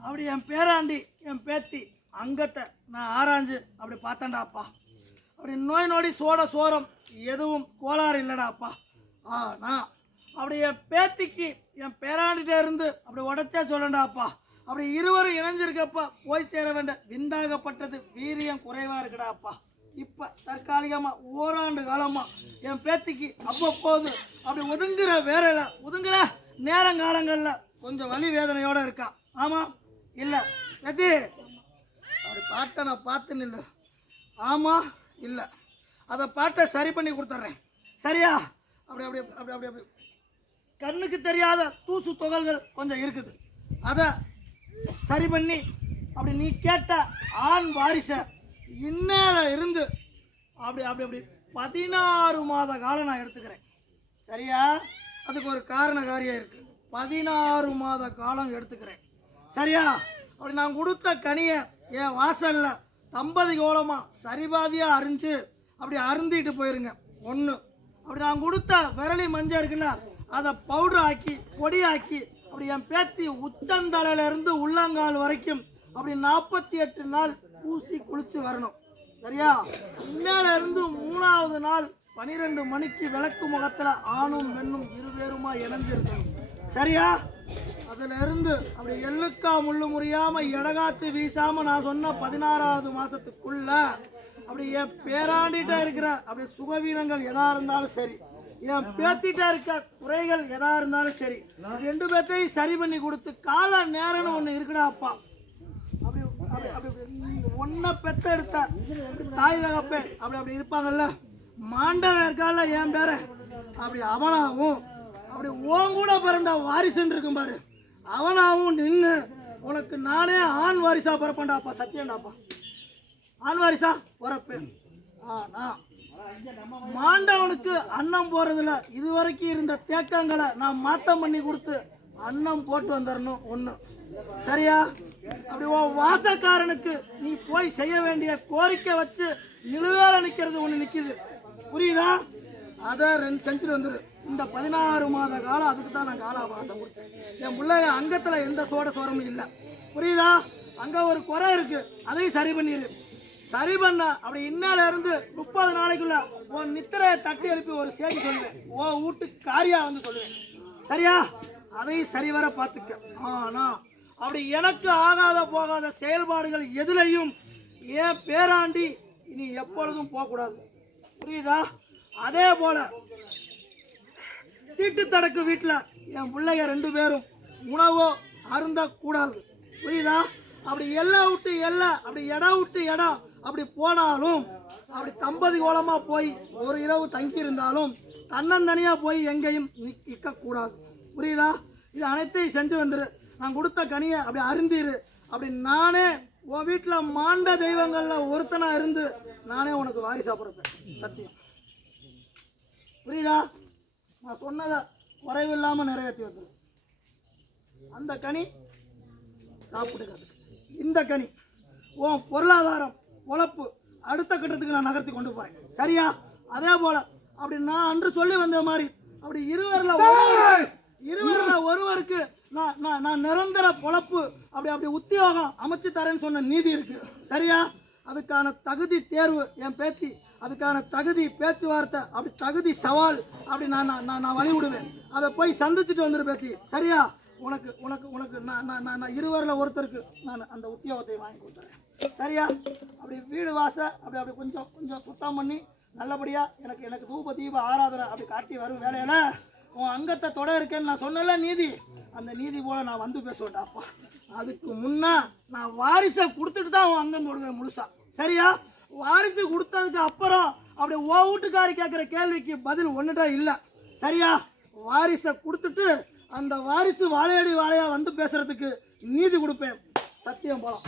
அப்படி என் பேராண்டி என் பேத்தி அங்கத்தை நான் ஆராய்ஞ்சு அப்படி பார்த்தேன்டாப்பா. அப்படி நோய் நொடி சோரம் எதுவும் கோளாறு இல்லைடாப்பா. நான் அப்படி என் பேத்திக்கு என் பேராண்டிகிட்டே இருந்து அப்படி உடச்சே சொல்லண்டாப்பா. அப்படி இருவரும் இணைஞ்சிருக்கப்பா போய் சேர வேண்ட விந்தாகப்பட்டது வீரியம் குறைவாக இருக்குடாப்பா. இப்போ தற்காலிகமாக ஓராண்டு காலமாக என் பேத்திக்கு அவ்வப்போது அப்படி ஒதுங்குற வேலையில் ஒதுங்குற நேரங்காலங்களில் கொஞ்சம் வலி வேதனையோடு இருக்கா. ஆமாம் இல்லை பேத்தி அப்படி பாட்டை நான் பார்த்துன்னு இல்லை. ஆமாம் இல்லை அதை பாட்டை சரி பண்ணி கொடுத்துட்றேன். சரியா? அப்படி அப்படி அப்படி அப்படி அப்படி கண்ணுக்கு தெரியாத தூசு துகள்கள் கொஞ்சம் இருக்குது. அதை சரி பண்ணி அப்படி நீ கேட்ட ஆண் வாரிசை இன்னையில இருந்து அப்படி அப்படி அப்படி 16 மாத காலம் நான் எடுத்துக்கிறேன். சரியா? அதுக்கு ஒரு காரண காரியம் இருக்குது. 16 மாத காலம் எடுத்துக்கிறேன். சரியா? அப்படி நான் கொடுத்த கனியை என் வாசலில் தம்பதி கோலமாக சரிபாதியாக அரிஞ்சு அப்படி அருந்திட்டு போயிருங்க. ஒன்று அப்படி நான் கொடுத்த விரலி மஞ்சள் இருக்குல்ல அதை பவுடர் ஆக்கி பொடியாக்கி அப்படி என் பேத்தி உச்சந்தலையிலேருந்து உள்ளங்கால் வரைக்கும் அப்படி 48 நாள் பூசி குளிச்சு வரணும். சரியா? இன்னிலிருந்து 3வது நாள் 12 மணிக்கு விளக்கு முகத்தில் ஆணும் பெண்ணும் இருவேறுமா இணைஞ்சிருக்கணும். சரியா? அதில் இருந்து அப்படி எள்ளுக்கா முள்ளு முறியாமல் இடகாத்து வீசாமல் நான் சொன்ன 16வது மாதத்துக்குள்ள அப்படி என் பேராண்டிகிட்ட இருக்கிற அப்படி சுகவீனங்கள் எதா இருந்தாலும் சரி, என் பேத்திட்ட இருக்க குறைகள் எதா இருந்தாலும் சரி, 2 பேர்த்தையும் சரி பண்ணி கொடுத்து கால நேரம்னு ஒன்று இருக்குடாப்பா. அப்படி அப்படி அப்படி ஒன்றை பெத்த எடுத்த தாய் தகப்பே அப்படி அப்படி இருப்பாங்கல்ல, மாண்டவன் இருக்கால என் பேர அப்படி அவனாவும் அப்படி ஓன் கூட பிறந்த வாரிசுன்னு இருக்கும் பாரு, அவனாவும் நின்று உனக்கு நானே ஆண் வாரிசா பிறப்பேன்டாப்பா. சத்தியம்டாப்பா, ஆண் வாரிசா பிறப்பேன். மாண்டவனுக்கு அன்னம் போறதுல இதுவரைக்கும் இருந்த தேக்கங்களை நான் மாத்தம் பண்ணி கொடுத்து அன்னம் போட்டு வந்துடணும். ஒன்று. சரியா? அப்படி வாசக்காரனுக்கு நீ போய் செய்ய வேண்டிய கோரிக்கை வச்சு நிலுவேல நிற்கிறது ஒன்று நிற்கிது. புரியுதா? அதை 2 செஞ்சுட்டு வந்துடு. இந்த 16 மாத காலம் அதுக்கு தான் நான் கால அவகாசம் கொடுத்தேன். என் பிள்ளைய அங்கத்தில் எந்த சோரமும் இல்லை. புரியுதா? அங்கே ஒரு குறை இருக்கு, அதையும் சரி பண்ணிடு. சரி பண்ண அப்படி இன்னில இருந்து 30 நாளைக்குள்ள உன் நித்திரையை தட்டி எழுப்பி ஒரு செய்தி சொல்லுவேன். ஓ வீட்டுக்கு காரியா வந்து சொல்லுவேன். சரியா? அதையும் சரிவர பார்த்துக்க. ஆனால் அப்படி எனக்கு ஆகாத போகாத செயல்பாடுகள் எதுலையும் ஏன் பேராண்டி இனி எப்பொழுதும் போகக்கூடாது. புரியுதா? அதே போல தீட்டு தடக்கு வீட்டில் என் பிள்ளைங்க 2 பேரும் உணவோ அருந்தக்கூடாது. புரியுதா? அப்படி எல்லாம் விட்டு எல்லாம் அப்படி இடம் விட்டு இடம் அப்படி போனாலும் அப்படி தம்பதி கோலமாக போய் ஒரு இரவு தங்கி இருந்தாலும் தன்னந்தனியாக போய் எங்கேயும் நிற்கக்கூடாது. புரியுதா? இது அனைத்தையும் செஞ்சு வந்துரு. நான் கொடுத்த கனியை அப்படி அருந்திரு. அப்படி நானே உன் வீட்டில் மாண்ட தெய்வங்களில் ஒருத்தனாக இருந்து நானே உனக்கு வாரிசா பிறப்பேன். சத்தியம். புரியுதா? நான் சொன்னதை குறைவில்லாமல் நிறைவேற்றி வந்துடும். அந்த கனி சாப்பிட்டுக்கிறது. இந்த கனி உன் பொருளாதாரம் உழைப்பு அடுத்த கட்டத்துக்கு நான் நகர்த்தி கொண்டு போறேன். சரியா? அதே போல அப்படி நான் அன்று சொல்லி வந்த மாதிரி அப்படி இருவரில் ஒருவருக்கு நான் நிரந்தர பொழப்பு அப்படி அப்படி உத்தியோகம் அமைச்சு தரேன்னு சொன்ன நீதி இருக்கு. சரியா? அதுக்கான தகுதி தேர்வு என் பேத்தி, அதுக்கான தகுதி பேச்சுவார்த்தை அப்படி தகுதி சவால் அப்படி நான் வழி விடுவேன். அதை போய் சந்திச்சுட்டு வந்துடு பேத்தி. சரியா? உனக்கு உனக்கு உனக்கு நான் இருவரில் ஒருத்தருக்கு நான் அந்த உத்தியோகத்தை வாங்கி கொடுத்துறேன். சரியா? அப்படி வீடு வாச அப்படி அப்படி கொஞ்சம் கொஞ்சம் சுத்தம் பண்ணி நல்லபடியாக எனக்கு தூப தீப ஆராதனை அப்படி காட்டி வரும் வேலையில் உன் அங்கத்தை தொட இருக்கேன்னு நான் சொன்னல நீதி, அந்த நீதி போல் நான் வந்து பேசுவேன்டாப்பா. அதுக்கு முன்னே நான் வாரிசை கொடுத்துட்டு தான் உன் அங்கம் தொடுவேன் முழுசா. சரியா? வாரிசு கொடுத்ததுக்கு அப்புறம் அப்படி ஓ வீட்டுக்காரி கேட்குற கேள்விக்கு பதில் ஒன்றுட்டா இல்லை. சரியா? வாரிசை கொடுத்துட்டு அந்த வாரிசு வாழையடி வாழையாக வந்து பேசுறதுக்கு நீதி கொடுப்பேன். சத்தியம் போலாம்.